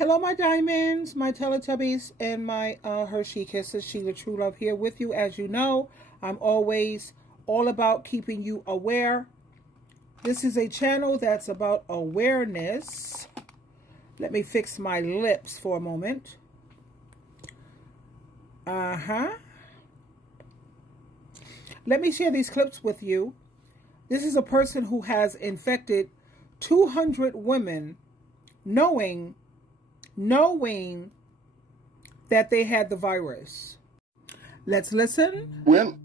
Hello, my diamonds, my Teletubbies, and my Hershey Kisses. SheilaTruelove here with you. As you know, I'm always all about keeping you aware. This is a channel that's about awareness. Let me fix my lips for a moment. Let me share these clips with you. This is a person who has infected 200 women knowing that they had the virus. Let's listen. When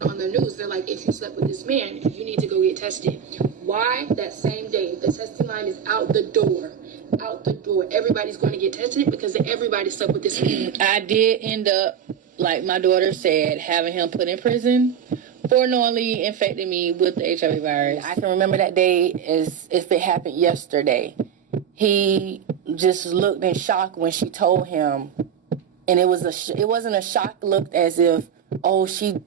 on the news, they're like, if you slept with this man, you need to go get tested. Why? That same day, the testing line is out the door. Out the door. Everybody's going to get tested because everybody slept with this man. I did end up, like my daughter said, having him put in prison for knowingly infecting me with the HIV virus. I can remember that day as if it happened yesterday. He just looked in shock when she told him, and it wasn't a shock look as if, oh, she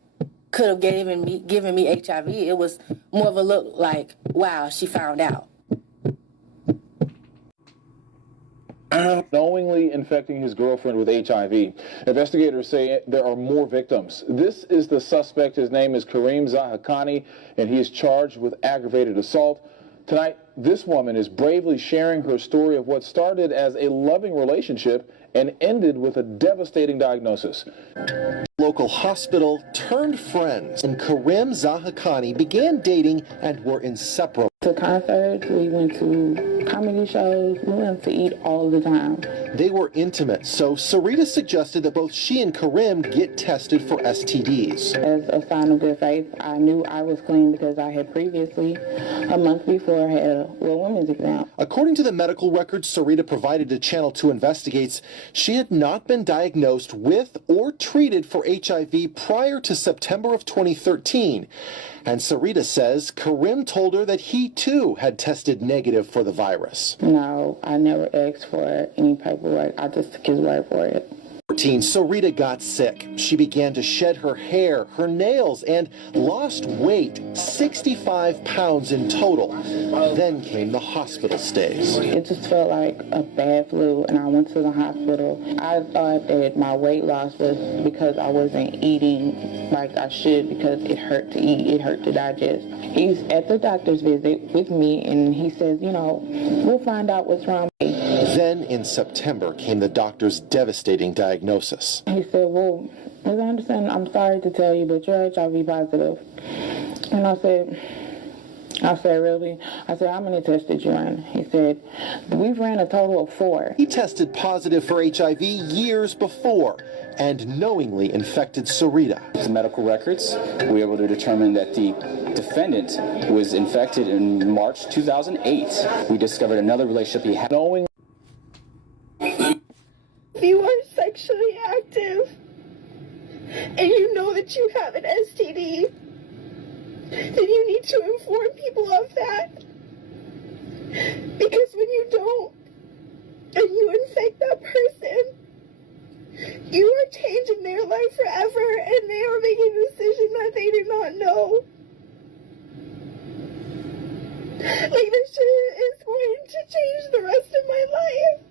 could have given me HIV. It was more of a look like, wow, she found out. Knowingly infecting his girlfriend with HIV. Investigators say there are more victims. This is the suspect. His name is Kareem Zahakani, and he is charged with aggravated assault. Tonight, this woman is bravely sharing her story of what started as a loving relationship and ended with a devastating diagnosis. Local hospital turned friends, and Kareem Zahakani began dating and were inseparable. To concerts, we went to comedy shows, we went to eat all the time. They were intimate, so Sarita suggested that both she and Kareem get tested for STDs. As a sign of good faith, I knew I was clean because I had previously, a month before, had a women's exam. According to the medical records Sarita provided to Channel 2 Investigates, she had not been diagnosed with or treated for HIV prior to September of 2013. And Sarita says Kareem told her that he too had tested negative for the virus. No, I never asked for any paperwork. I just took his word for it. Sarita got sick. She began to shed her hair, her nails, and lost weight, 65 pounds in total. Then came the hospital stays. It just felt like a bad flu, and I went to the hospital. I thought that my weight loss was because I wasn't eating like I should because it hurt to eat, it hurt to digest. He's at the doctor's visit with me, and he says, we'll find out what's wrong. Then in September came the doctor's devastating diagnosis. He said, well, as I understand, I'm sorry to tell you, but you're HIV positive. And I said, really? I said, how many tests did you run? He said, we've ran a total of 4. He tested positive for HIV years before and knowingly infected Sarita. The medical records, we were able to determine that the defendant was infected in March 2008. We discovered another relationship he had. If you are sexually active and you know that you have an STD, then you need to inform people of that. Because when you don't, and you infect that person, you are changing their life forever, and they are making a decision that they do not know. Like, this shit is going to change the rest of my life.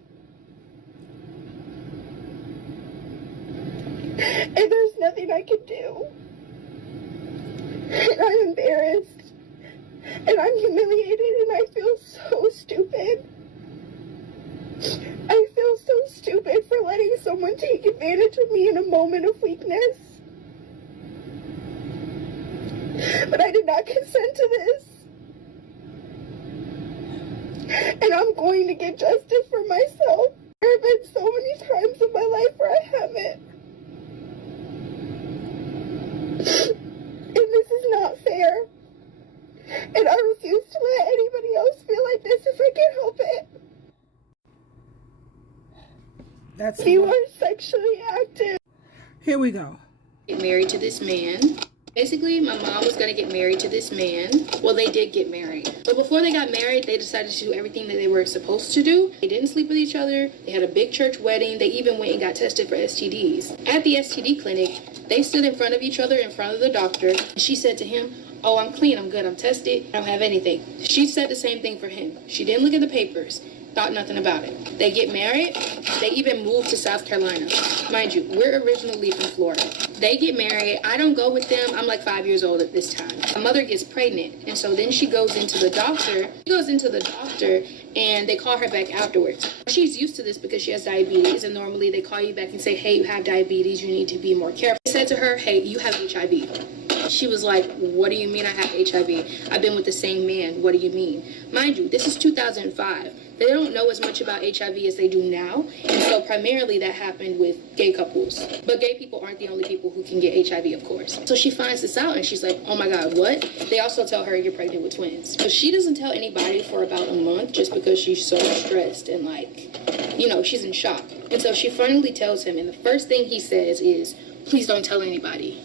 And there's nothing I can do. And I'm embarrassed. And I'm humiliated, and I feel so stupid. I feel so stupid for letting someone take advantage of me in a moment of weakness. But I did not consent to this. And I'm going to get justice for myself. There have been so many times in my life where I haven't. And this is not fair. And I refuse to let anybody else feel like this if I can help it. That's you are sexually active. Here we go. Get married to this man. Basically, my mom was going to get married to this man. Well, they did get married. But before they got married, they decided to do everything that they were supposed to do. They didn't sleep with each other. They had a big church wedding. They even went and got tested for STDs. At the STD clinic, they stood in front of each other in front of the doctor. She said to him, oh, I'm clean, I'm good, I'm tested, I don't have anything. She said the same thing for him. She didn't look at the papers. thought nothing about it. They get married. They even move to South Carolina. Mind you, we're originally from Florida. They get married. I don't go with them. I'm like 5 years old at this time. My mother gets pregnant, and so then she goes into the doctor. And they call her back afterwards. She's used to this because she has diabetes, and normally they call you back and say, hey, you have diabetes, you need to be more careful. They said to her, hey, you have HIV. She was like, what do you mean I have HIV? I've been with the same man. What do you mean? Mind you, this is 2005. They don't know as much about HIV as they do now, and so primarily that happened with gay couples. But gay people aren't the only people who can get HIV, of course. So she finds this out, and she's like, oh my God, what? They also tell her you're pregnant with twins. But she doesn't tell anybody for about a month just because she's so stressed and she's in shock. And so she finally tells him, and the first thing he says is, please don't tell anybody.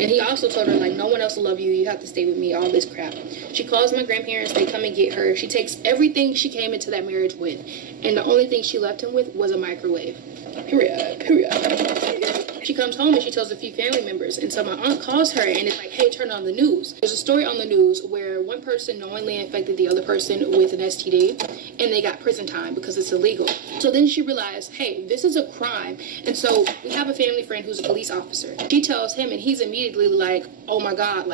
And he also told her, no one else will love you. You have to stay with me, all this crap. She calls my grandparents. They come and get her. She takes everything she came into that marriage with. And the only thing she left him with was a microwave. Period. She comes home and she tells a few family members. And so my aunt calls her and it's like, hey, turn on the news. There's a story on the news where one person knowingly infected the other person with an STD. And they got prison time because it's illegal. So then she realized, hey, this is a crime. And so we have a family friend who's a police officer. She tells him and he's immediately like, oh my God.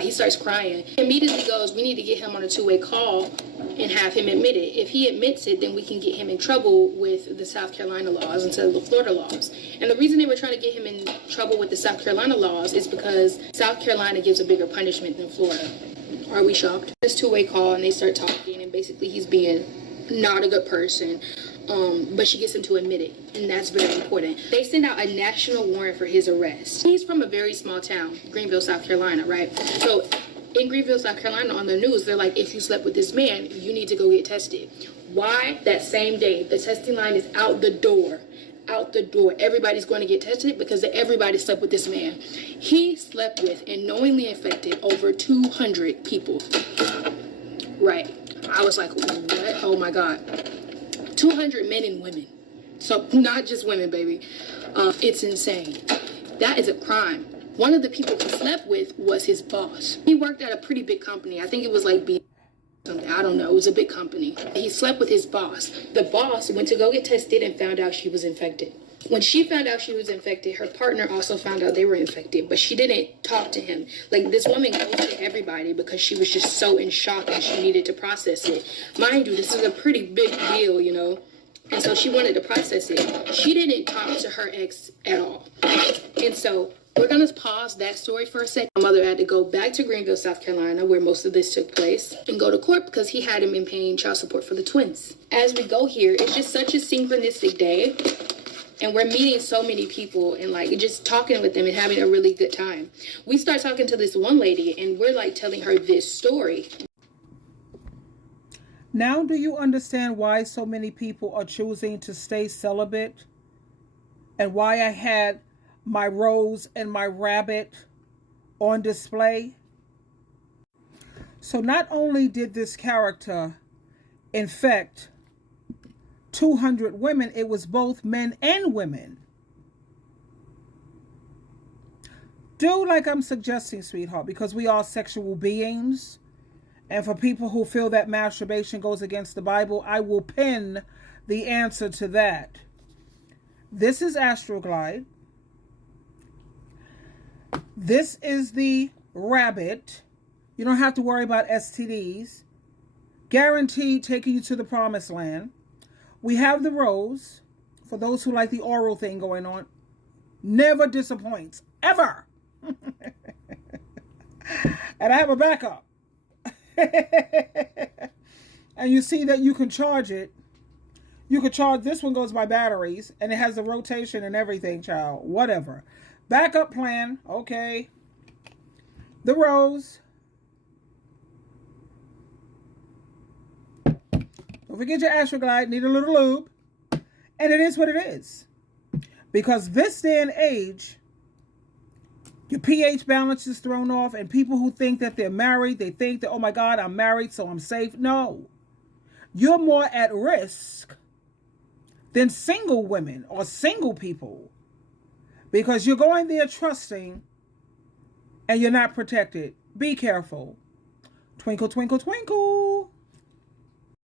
He starts crying. He immediately goes, we need to get him on a two-way call and have him admit it. If he admits it, then we can get him in trouble with the South Carolina laws instead of the Florida laws. And the reason they were trying to get him in trouble with the South Carolina laws is because South Carolina gives a bigger punishment than Florida. Are we shocked? This two-way call and they start talking and basically he's being not a good person. But she gets him to admit it, and that's very important. They send out a national warrant for his arrest. He's from a very small town, Greenville, South Carolina, right? So in Greenville, South Carolina, on the news, they're like, if you slept with this man, you need to go get tested. Why? That same day, the testing line is out the door. Out the door. Everybody's going to get tested because everybody slept with this man. He slept with and knowingly infected over 200 people. Right. I was like, what? Oh my God. 200 men and women. So not just women, baby. It's insane. That is a crime. One of the people he slept with was his boss. He worked at a pretty big company. I think it was like something. I don't know. It was a big company. He slept with his boss. The boss went to go get tested and found out she was infected. When she found out she was infected, her partner also found out they were infected, but she didn't talk to him. This woman goes to everybody because she was just so in shock and she needed to process it. Mind you, this is a pretty big deal, and so she wanted to process it. She didn't talk to her ex at all. And so we're going to pause that story for a second. My mother had to go back to Greenville, South Carolina, where most of this took place, and go to court because he had him in paying child support for the twins. As we go here, it's just such a synchronistic day. And we're meeting so many people and just talking with them and having a really good time. We start talking to this one lady and we're telling her this story. Now do you understand why so many people are choosing to stay celibate? And why I had my rose and my rabbit on display? So not only did this character infect 200 women, it was both men and women. Do like I'm suggesting, sweetheart, because we are sexual beings. And for people who feel that masturbation goes against the Bible, I will pin the answer to that. This is Astroglide. This is the rabbit. You don't have to worry about STDs. Guaranteed taking you to the promised land. We have the rose, for those who like the oral thing going on. Never disappoints, ever. And I have a backup. And you see that you can charge it. You can charge, this one goes by batteries, and it has the rotation and everything, child. Whatever. Backup plan, okay. The rose. Don't forget your Astroglide, need a little lube. And it is what it is. Because this day and age, your pH balance is thrown off, and people who think that they're married, they think that, oh my God, I'm married, so I'm safe. No. You're more at risk than single women or single people. Because you're going there trusting, and you're not protected. Be careful. Twinkle, twinkle, twinkle.